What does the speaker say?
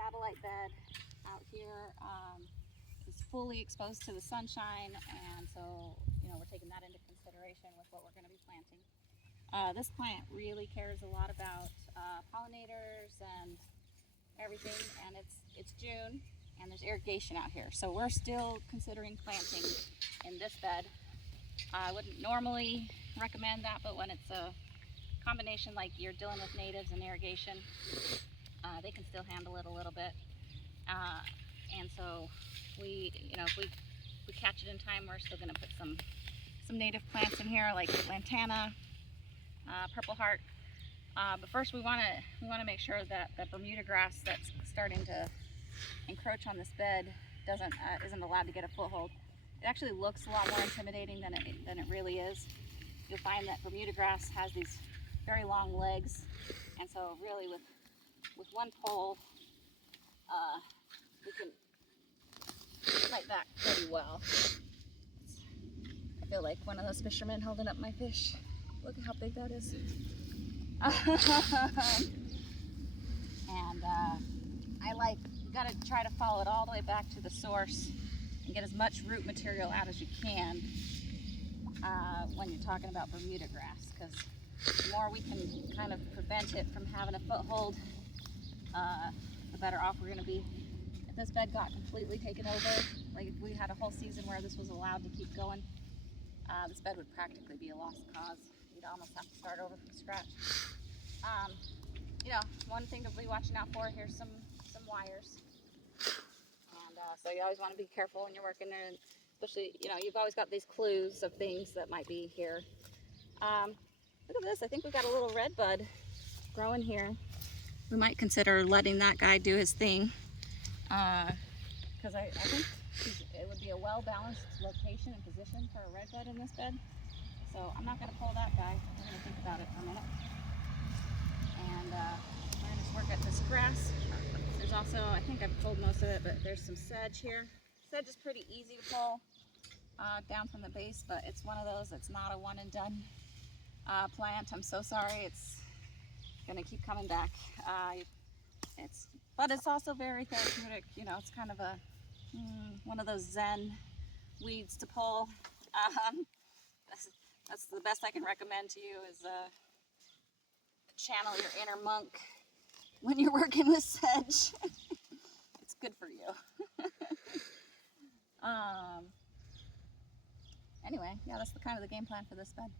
satellite bed out here is fully exposed to the sunshine, and so we're taking that into consideration with what we're going to be planting. This plant really cares a lot about pollinators and everything, and it's June and there's irrigation out here, so we're still considering planting in this bed. I wouldn't normally recommend that, but when it's a combination like you're dealing with natives and irrigation, they can still handle it a little bit. And so if we catch it in time, we're still going to put some native plants in here like lantana, purple heart. But first we want to make sure that the Bermuda grass that's starting to encroach on this bed isn't allowed to get a foothold. It actually looks a lot more intimidating than it really is. You'll find that Bermuda grass has these very long legs, and so really with one pole we can fight back pretty well. I feel like one of those fishermen holding up my fish. Look at how big that is. And you gotta try to follow it all the way back to the source and get as much root material out as you can when you're talking about Bermuda grass, because the more we can kind of prevent it from having a foothold, the better off we're gonna be. If this bed got completely taken over, like if we had a whole season where this was allowed to keep going, this bed would practically be a lost cause. You'd almost have to start over from scratch. One thing to be watching out for, here's some wires. And so you always want to be careful when you're working there, and especially, you've always got these clues of things that might be here. Look at this, I think we've got a little red bud growing here. We might consider letting that guy do his thing, because I think it would be a well-balanced location and position for a red bud in this bed. So I'm not going to pull that guy. We're going to think about it for a minute. And we're going to just work at this grass. There's also, I think I've pulled most of it, but there's some sedge here. Sedge is pretty easy to pull down from the base, but it's one of those that's not a one and done plant. I'm so sorry. It's going to keep coming back. But it's also very therapeutic. It's kind of one of those zen weeds to pull. That's the best I can recommend to you, is channel your inner monk when you're working with sedge. It's good for you. Anyway, yeah, that's kind of the game plan for this bed.